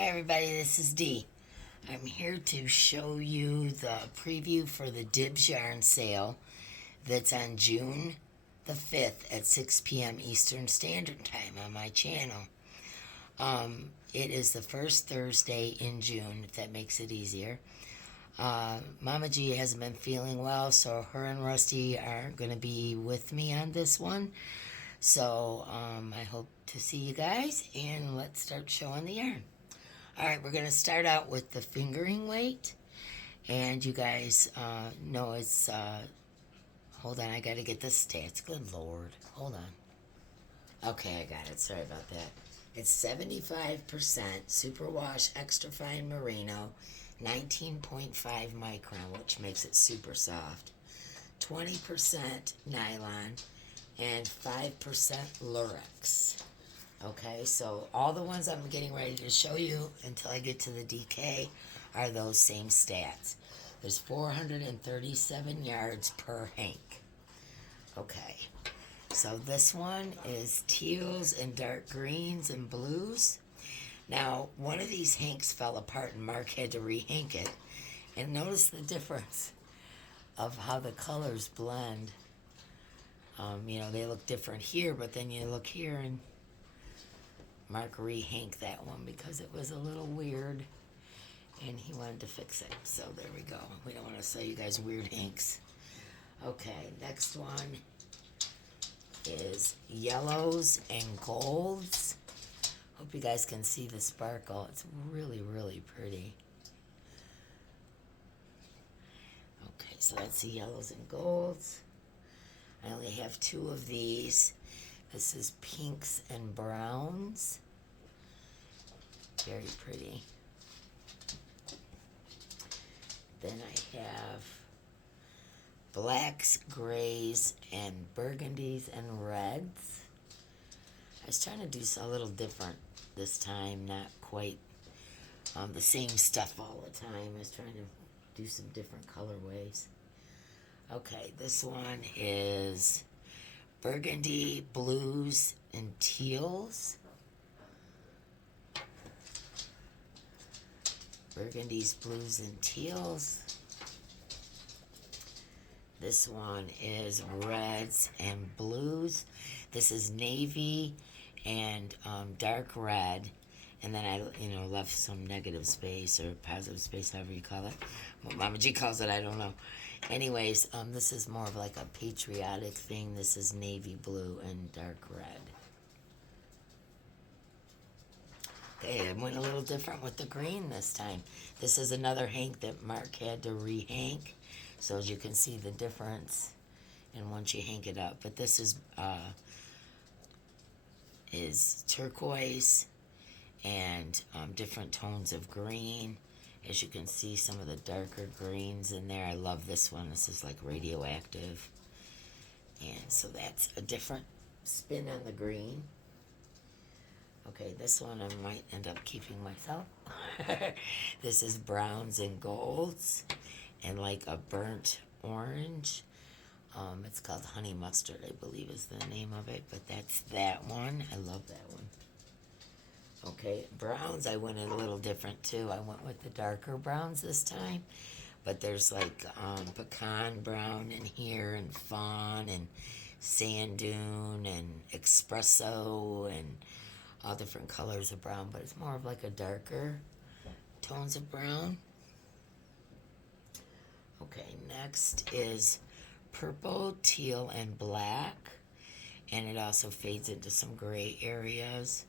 Hi everybody, this is Dee. I'm here to show you the preview for the Dibs yarn sale that's on June the 5th at 6 p.m. Eastern Standard Time on my channel. It is the first Thursday in June, if that makes it easier. Mama G hasn't been feeling well, so her and Rusty aren't going to be with me on this one. So I hope to see you guys, and let's start showing the yarn. Alright, we're going to start out with the fingering weight, and you guys know it's, hold on, I got to get the stats, good lord, hold on. Okay, I got it, sorry about that. It's 75% superwash extra fine merino, 19.5 micron, which makes it super soft, 20% nylon, and 5% lurex. Okay, so all the ones I'm getting ready to show you until I get to the DK are those same stats. There's 437 yards per hank. Okay, so this one is teals and dark greens and blues. Now, one of these hanks fell apart and Mark had to rehank it. And notice the difference of how the colors blend. You know, they look different here, but then you look here and Mark rehanked that one because it was a little weird and he wanted to fix it. So there we go. We don't want to show you guys weird hanks. Okay, next one is yellows and golds. Hope you guys can see the sparkle. It's really, really pretty. Okay, so that's the yellows and golds. I only have 2 of these. This is pinks and browns. Very pretty. Then I have blacks, grays, and burgundies and reds. I was trying to do a little different this time, not quite the same stuff all the time. I was trying to do some different colorways. Okay, this one is burgundy, blues, and teals. Burgundies, blues, and teals. This one is reds and blues. This is navy and dark red. And then I, left some negative space or positive space, however you call it. What Mama G calls it, I don't know. Anyways, this is more of like a patriotic thing. This is navy blue and dark red. Okay, I went a little different with the green this time. This is another hank that Mark had to rehank. So as you can see the difference and once you hank it up. But this is turquoise and different tones of green. As you can see, some of the darker greens in there. I love this one. This is like radioactive. And so that's a different spin on the green. Okay, this one I might end up keeping myself. This is browns and golds and like a burnt orange. It's called honey mustard, I believe is the name of it. But that's that one. I love that one. Okay, browns, I went a little different too. I went with the darker browns this time. But there's like pecan brown in here and fawn and sand dune and espresso and all different colors of brown. But it's more of like a darker tones of brown. Okay, next is purple, teal, and black. And it also fades into some gray areas.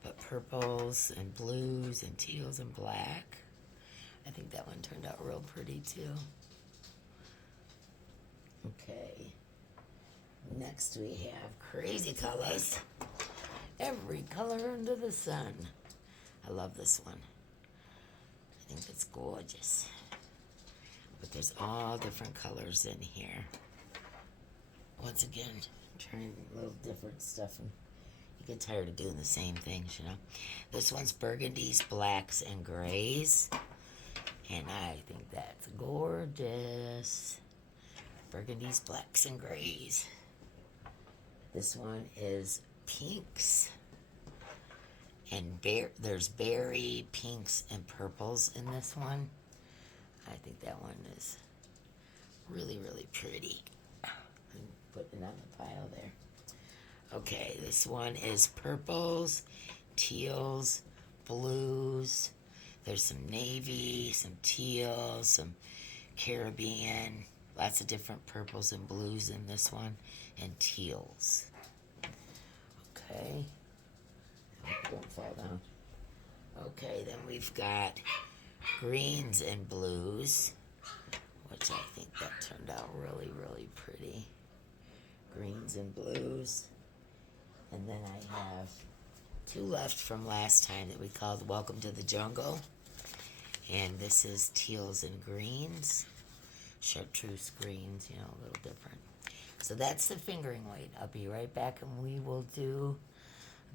But purples and blues and teals and black. I think that one turned out real pretty too. Okay. Next we have crazy colors. Every color under the sun. I love this one. I think it's gorgeous. But there's all different colors in here. Once again, trying a little different stuff. And you get tired of doing the same things, This one's burgundies, blacks, and grays. And I think that's gorgeous. Burgundies, blacks, and grays. This one is pinks And there's berry, pinks, and purples in this one. I think that one is really, really pretty. I'm putting it on the pile there. Okay, this one is purples, teals, blues. There's some navy, some teal, some Caribbean. Lots of different purples and blues in this one, and teals. Okay. Don't fall down. Okay, then we've got greens and blues, which I think that turned out really, really pretty. Greens and blues. And then I have two left from last time that we called Welcome to the Jungle. And this is teals and greens. Chartreuse greens, you know, a little different. So that's the fingering weight. I'll be right back and we will do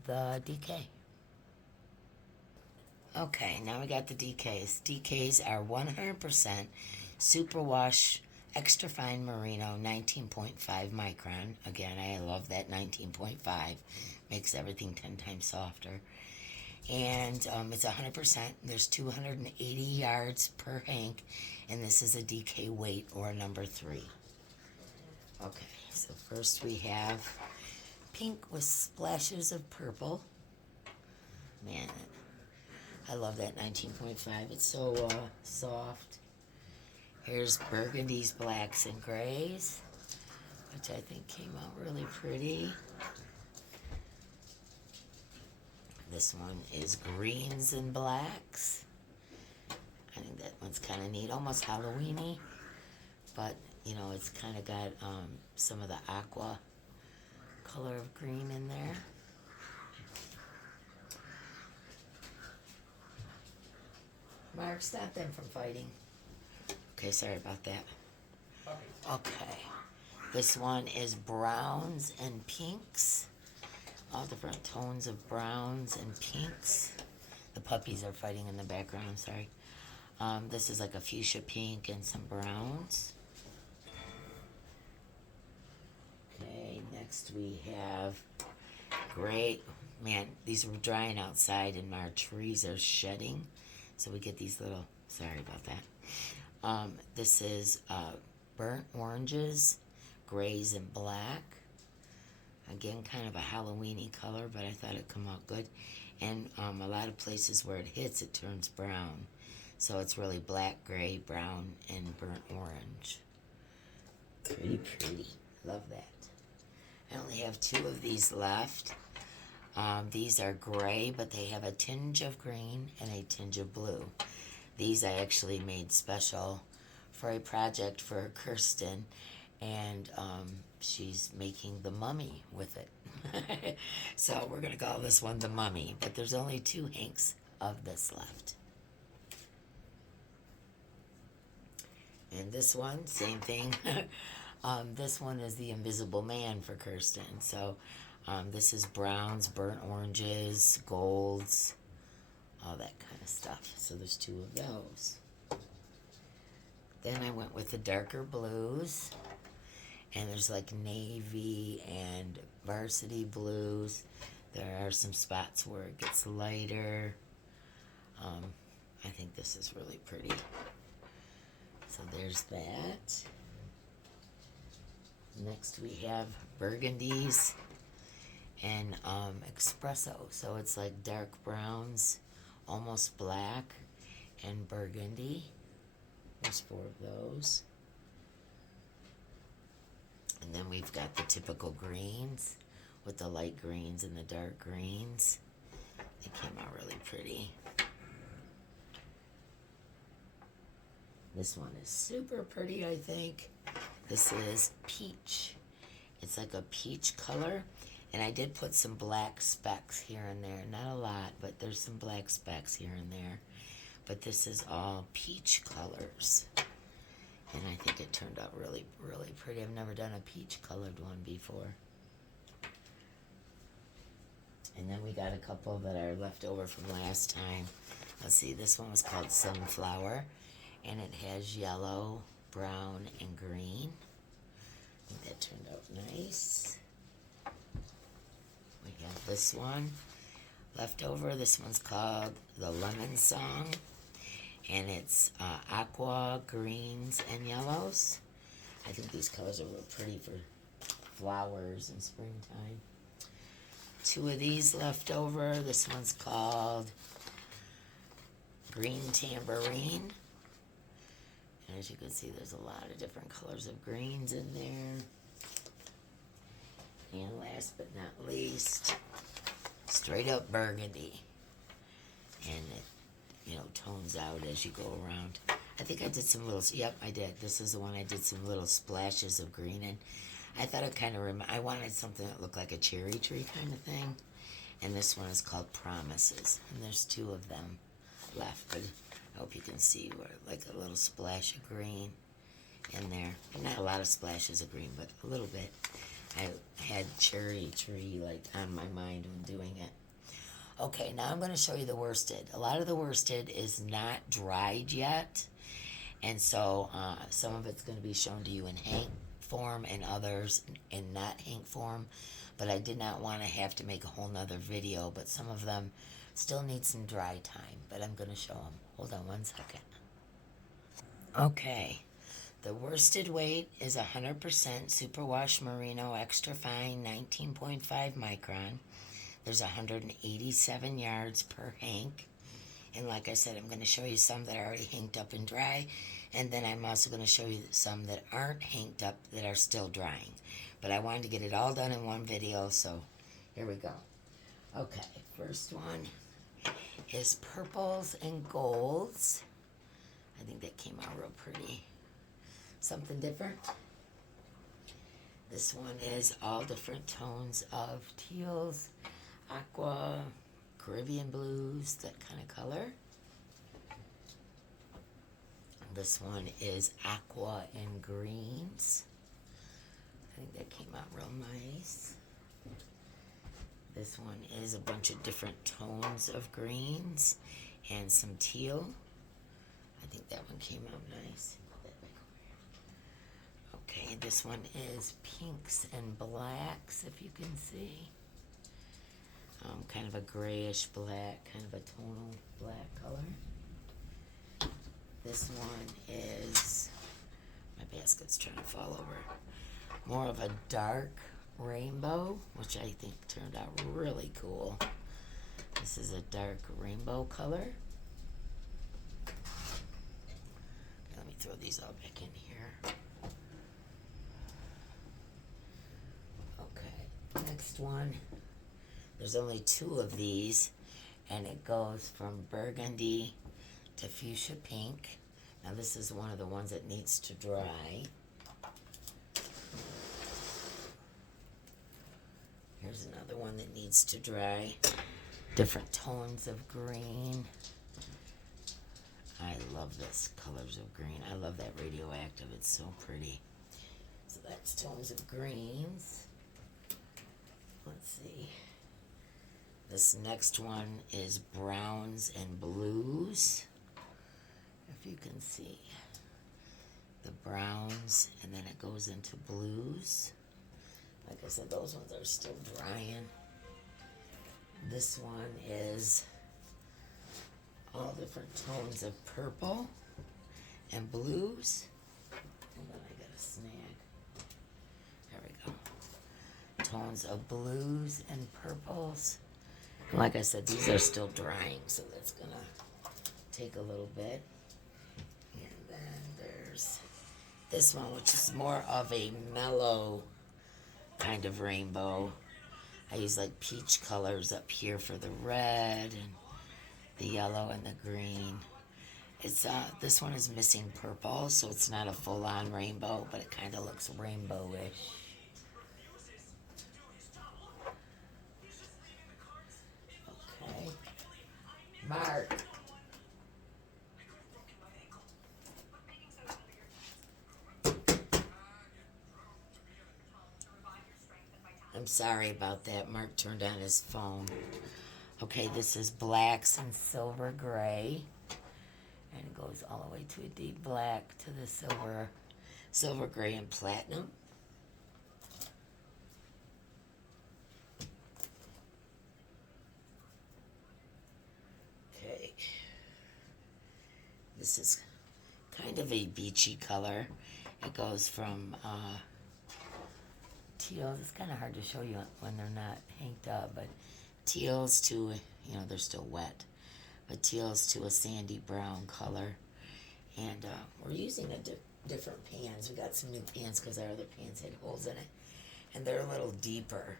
the DK. Okay, now we got the DKs. DKs are 100% superwash extra fine merino 19.5 micron. Again, I love that 19.5. Makes everything 10 times softer. And it's 100%. There's 280 yards per hank, and this is a DK weight or a number 3. Okay, so first we have pink with splashes of purple. Man, I love that 19.5. It's so soft. Here's burgundies, blacks, and grays, which I think came out really pretty. This one is greens and blacks. I think that one's kind of neat, almost Halloween-y, but you know, it's kind of got some of the aqua color of green in there. Mark, stop them from fighting. Okay, sorry about that. Okay, this one is browns and pinks. All different tones of browns and pinks. The puppies are fighting in the background, I'm sorry. This is like a fuchsia pink and some browns. Okay, next we have gray. Man, these are drying outside and our trees are shedding. So we get these little, sorry about that. This is burnt oranges, grays, and black. Again, kind of a Halloween-y color, but I thought it'd come out good. And a lot of places where it hits, it turns brown. So it's really black, gray, brown, and burnt orange. Pretty pretty. Love that. I only have 2 of these left. These are gray, but they have a tinge of green and a tinge of blue. These I actually made special for a project for Kirsten, and she's making the mummy with it. So we're going to call this one the mummy, but there's only 2 hanks of this left. And this one, same thing. This one is the invisible man for Kirsten. So this is browns, burnt oranges, golds, all that kind of stuff. So there's 2 of those. Then I went with the darker blues. And there's like navy and varsity blues. There are some spots where it gets lighter. I think this is really pretty. So there's that. Next we have burgundies and espresso. So it's like dark browns, almost black, and burgundy. There's 4 of those. And then we've got the typical greens with the light greens and the dark greens. They came out really pretty. This one is super pretty, I think. This is peach. It's like a peach color. And I did put some black specks here and there. Not a lot, but there's some black specks here and there. But this is all peach colors. And I think it turned out really, really pretty. I've never done a peach colored one before. And then we got a couple that are left over from last time. Let's see, this one was called Sunflower. And it has yellow, brown, and green. I think that turned out nice. We have this one. leftover. This one's called the Lemon Song, and it's aqua, greens, and yellows. I think these colors are real pretty for flowers in springtime. 2 of these left over. This one's called Green Tambourine. And as you can see, there's a lot of different colors of greens in there. And last but not least, straight up burgundy. And it, tones out as you go around. I think I did some little, yep, I did. This is the one I did some little splashes of green in. I thought it kind of, I wanted something that looked like a cherry tree kind of thing. And this one is called Promises. And there's 2 of them left. But I hope you can see where, like a little splash of green in there. And not a lot of splashes of green, but a little bit. I had cherry tree like on my mind when doing it. Okay, now I'm going to show you the worsted. A lot of the worsted is not dried yet. And so some of it's going to be shown to you in hank form and others in not hank form. But I did not want to have to make a whole nother video. But some of them still need some dry time. But I'm going to show them. Hold on one second. Okay. The worsted weight is 100% superwash merino extra fine 19.5 micron. There's 187 yards per hank. And like I said, I'm going to show you some that are already hanked up and dry. And then I'm also going to show you some that aren't hanked up that are still drying. But I wanted to get it all done in one video, so here we go. Okay, first one is purples and golds. I think that came out real pretty. Something different. This one is all different tones of teals, aqua, Caribbean blues, that kind of color. This one is aqua and greens. I think that came out real nice. This one is a bunch of different tones of greens and some teal. I think that one came out nice. Okay, this one is pinks and blacks, if you can see. Kind of a grayish black, kind of a tonal black color. This one is, my basket's trying to fall over, more of a dark rainbow, which I think turned out really cool. This is a dark rainbow color. Okay, let me throw these all back in here. Okay, next one. There's only 2 of these, and it goes from burgundy to fuchsia pink. Now this is one of the ones that needs to dry. Here's another one that needs to dry. Different tones of green. I love this colors of green. I love that radioactive. It's so pretty. So that's tones of greens. Let's see. This next one is browns and blues. If you can see the browns, and then it goes into blues. Like I said, those ones are still drying. This one is all different tones of purple and blues. Hold on, I got a snag. There we go. Tones of blues and purples. Like I said, these are still drying, so that's gonna take a little bit. And then there's this one, which is more of a mellow kind of rainbow. I use like peach colors up here for the red and the yellow and the green. It's this one is missing purple, so it's not a full-on rainbow, but it kind of looks rainbowish. Okay, Mark. I'm sorry about that. Mark turned on his phone. Okay, this is blacks and silver gray. And it goes all the way to a deep black to the silver gray and platinum. This is kind of a beachy color. It goes from teals. It's kind of hard to show you when they're not inked up, but teals to, you know, they're still wet, but teals to a sandy brown color. And we're using different pans. We got some new pans because our other pans had holes in it, and they're a little deeper.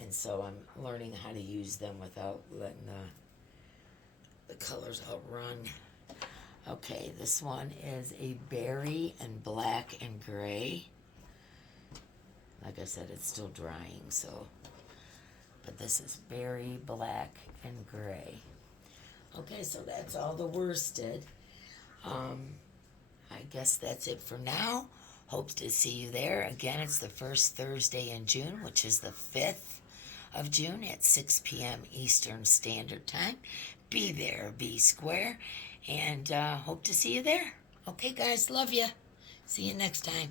And so I'm learning how to use them without letting the colors outrun. Okay, this one is a berry and black and gray. Like I said, it's still drying, so. But this is berry, black, and gray. Okay, so that's all the worsted. I guess that's it for now. Hope to see you there. Again, it's the first Thursday in June, which is the 5th of June at 6 p.m. Eastern Standard Time. Be there, be square, and hope to see you there. Okay, guys, love you. See you next time.